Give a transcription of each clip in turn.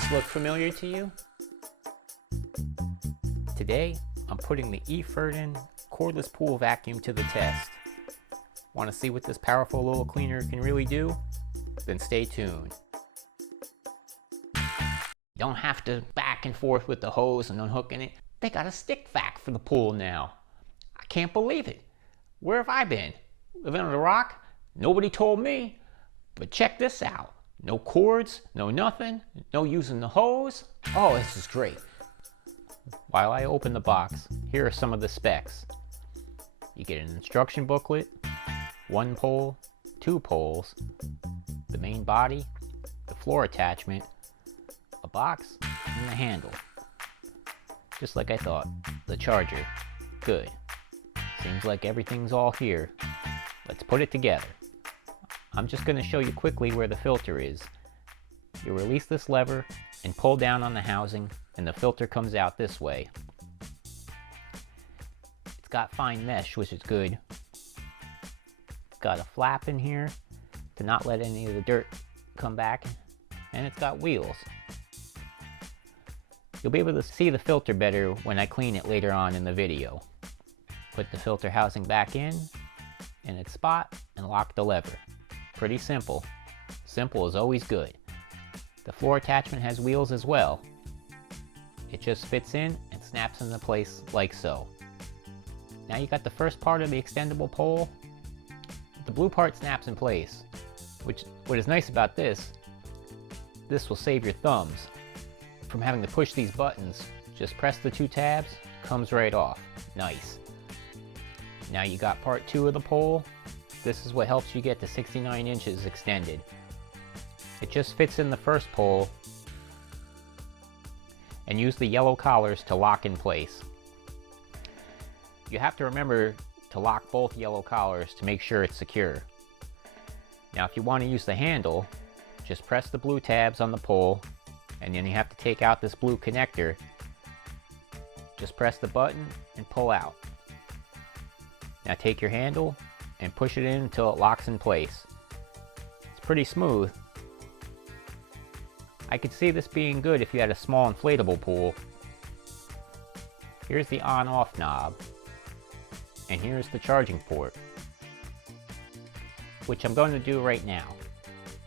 this look familiar to you? Today, I'm putting the EFURDEN Cordless Pool Vacuum to the test. Want to see what this powerful little cleaner can really do? Then stay tuned. You don't have to back and forth with the hose and unhooking it. They got a stick vac for the pool now. I can't believe it. Where have I been? Living on a rock? Nobody told me. But check this out. No cords, no nothing, no using the hose. Oh, this is great. While I open the box, here are some of the specs. You get an instruction booklet, 1 pole, 2 poles, the main body, the floor attachment, a box, and the handle. Just like I thought. The charger. Good. Seems like everything's all here. Let's put it together. I'm just going to show you quickly where the filter is. You release this lever and pull down on the housing, and the filter comes out this way. It's got fine mesh, which is good. It's got a flap in here to not let any of the dirt come back, and it's got wheels. You'll be able to see the filter better when I clean it later on in the video. Put the filter housing back in its spot, and lock the lever. Pretty simple. Simple is always good. The floor attachment has wheels as well. It just fits in and snaps into place like so. Now you got the first part of the extendable pole. The blue part snaps in place. What is nice about this will save your thumbs from having to push these buttons. Just press the 2 tabs, comes right off. Nice. Now you got part 2 of the pole. This is what helps you get to 69 inches extended. It just fits in the first pole, and use the yellow collars to lock in place. You have to remember to lock both yellow collars to make sure it's secure. Now if you want to use the handle, just press the blue tabs on the pole, and then you have to take out this blue connector. Just press the button and pull out. Now take your handle and push it in until it locks in place. It's pretty smooth. I could see this being good if you had a small inflatable pool. Here's the on-off knob, and here's the charging port, which I'm going to do right now.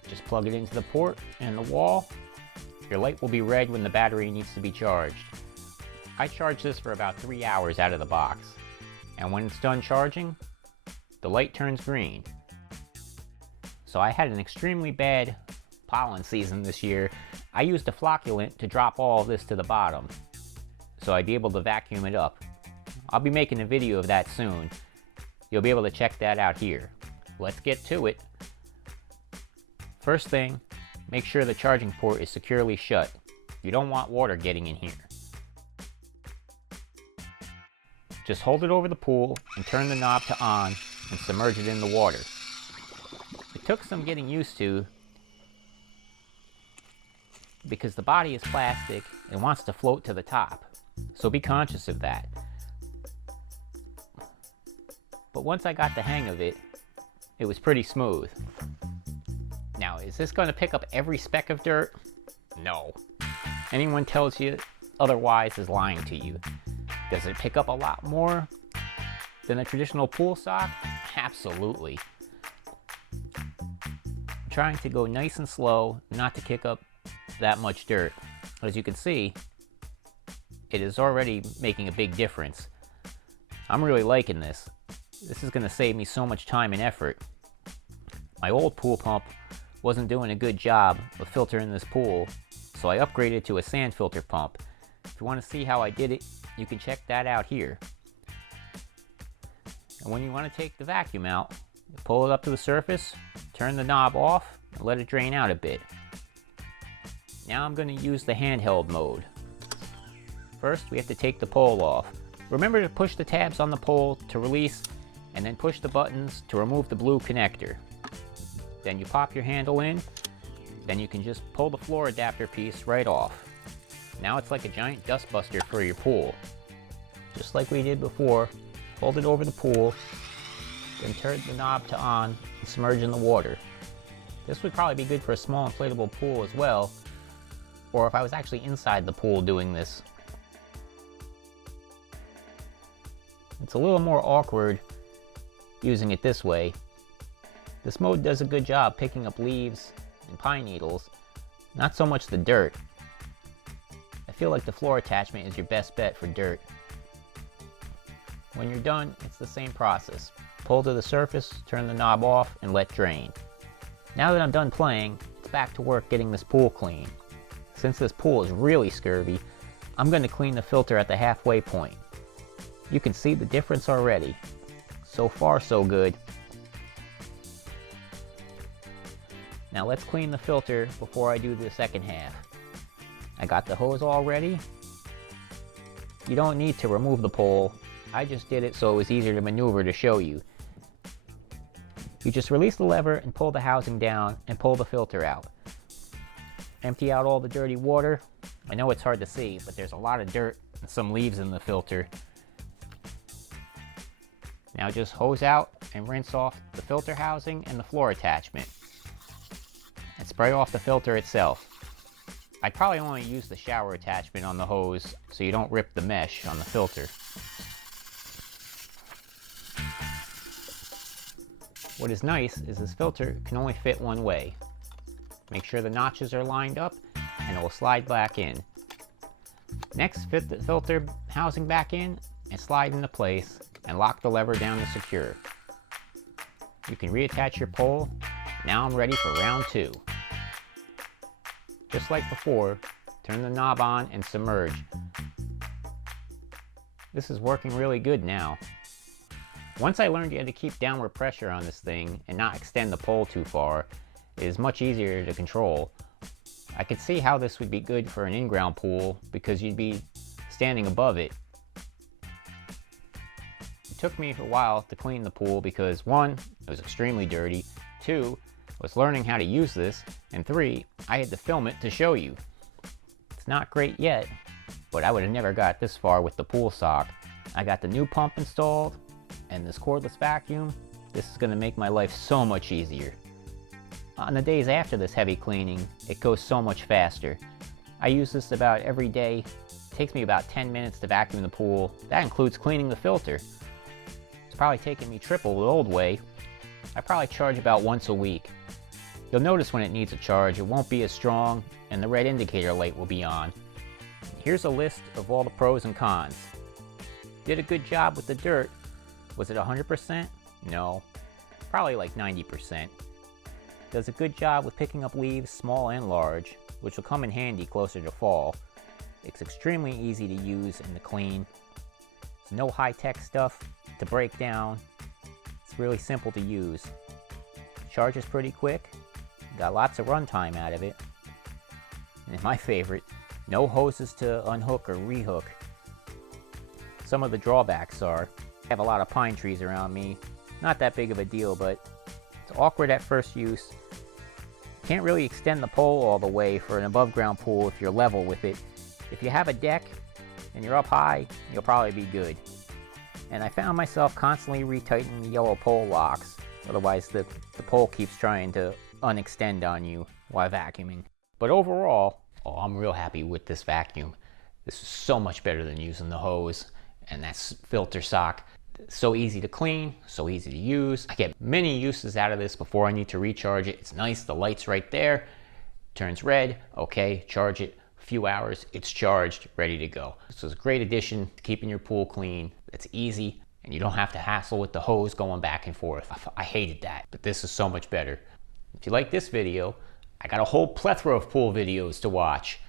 Just plug it into the port and the wall. Your light will be red when the battery needs to be charged. I charge this for about 3 hours out of the box, and when it's done charging, the light turns green. So I had an extremely bad pollen season this year. I used a flocculant to drop all of this to the bottom, so I'd be able to vacuum it up. I'll be making a video of that soon. You'll be able to check that out here. Let's get to it. First thing, make sure the charging port is securely shut. You don't want water getting in here. Just hold it over the pool and turn the knob to on and submerge it in the water. It took some getting used to because the body is plastic and wants to float to the top, so be conscious of that. But once I got the hang of it, it was pretty smooth. Now, is this going to pick up every speck of dirt? No. Anyone tells you otherwise is lying to you. Does it pick up a lot more than a traditional pool sock? Absolutely. I'm trying to go nice and slow, not to kick up that much dirt. As you can see, it is already making a big difference. I'm really liking this. This is going to save me so much time and effort. My old pool pump wasn't doing a good job of filtering this pool, so I upgraded to a sand filter pump. If you want to see how I did it, you can check that out here. And when you want to take the vacuum out, you pull it up to the surface, turn the knob off, and let it drain out a bit. Now I'm going to use the handheld mode. First, we have to take the pole off. Remember to push the tabs on the pole to release, and then push the buttons to remove the blue connector. Then you pop your handle in, then you can just pull the floor adapter piece right off. Now it's like a giant dust buster for your pool. Just like we did before, hold it over the pool, then turn the knob to on and submerge in the water. This would probably be good for a small inflatable pool as well, or if I was actually inside the pool doing this. It's a little more awkward using it this way. This mode does a good job picking up leaves and pine needles, not so much the dirt. I feel like the floor attachment is your best bet for dirt. When you're done, it's the same process. Pull to the surface, turn the knob off, and let drain. Now that I'm done playing, it's back to work getting this pool clean. Since this pool is really scurvy, I'm going to clean the filter at the halfway point. You can see the difference already. So far, so good. Now let's clean the filter before I do the second half. I got the hose all ready. You don't need to remove the pole. I just did it so it was easier to maneuver to show you. You just release the lever and pull the housing down and pull the filter out. Empty out all the dirty water. I know it's hard to see, but there's a lot of dirt and some leaves in the filter. Now just hose out and rinse off the filter housing and the floor attachment. And spray off the filter itself. I'd probably only use the shower attachment on the hose so you don't rip the mesh on the filter. What is nice is this filter can only fit one way. Make sure the notches are lined up and it will slide back in. Next, fit the filter housing back in and slide into place and lock the lever down to secure. You can reattach your pole. Now I'm ready for round 2. Just like before, turn the knob on and submerge. This is working really good now. Once I learned you had to keep downward pressure on this thing and not extend the pole too far, it is much easier to control. I could see how this would be good for an in-ground pool because you'd be standing above it. It took me a while to clean the pool because 1, it was extremely dirty, 2, I was learning how to use this, and 3, I had to film it to show you. It's not great yet, but I would have never got this far with the pool sock. I got the new pump installed, and this cordless vacuum. This is going to make my life so much easier. On the days after this heavy cleaning, it goes so much faster. I use this about every day. It takes me about 10 minutes to vacuum the pool. That includes cleaning the filter. It's probably taking me triple the old way. I probably charge about once a week. You'll notice when it needs a charge, it won't be as strong, and the red indicator light will be on. Here's a list of all the pros and cons. Did a good job with the dirt. Was it 100%? No. Probably like 90%. Does a good job with picking up leaves, small and large, which will come in handy closer to fall. It's extremely easy to use and to clean. There's no high-tech stuff to break down. It's really simple to use. Charges pretty quick. Got lots of runtime out of it. And my favorite, no hoses to unhook or rehook. Some of the drawbacks are, I have a lot of pine trees around me. Not that big of a deal, but it's awkward at first use. Can't really extend the pole all the way for an above ground pool if you're level with it. If you have a deck and you're up high, you'll probably be good. And I found myself constantly retightening the yellow pole locks. Otherwise the pole keeps trying to unextend on you while vacuuming. But overall, I'm real happy with this vacuum. This is so much better than using the hose and that filter sock. So easy to clean, so easy to use. I get many uses out of this before I need to recharge it. It's nice, the light's right there. Turns red, okay, charge it. A few hours, it's charged, ready to go. This is a great addition to keeping your pool clean. It's easy, and you don't have to hassle with the hose going back and forth. I hated that, but this is so much better. If you like this video, I got a whole plethora of pool videos to watch.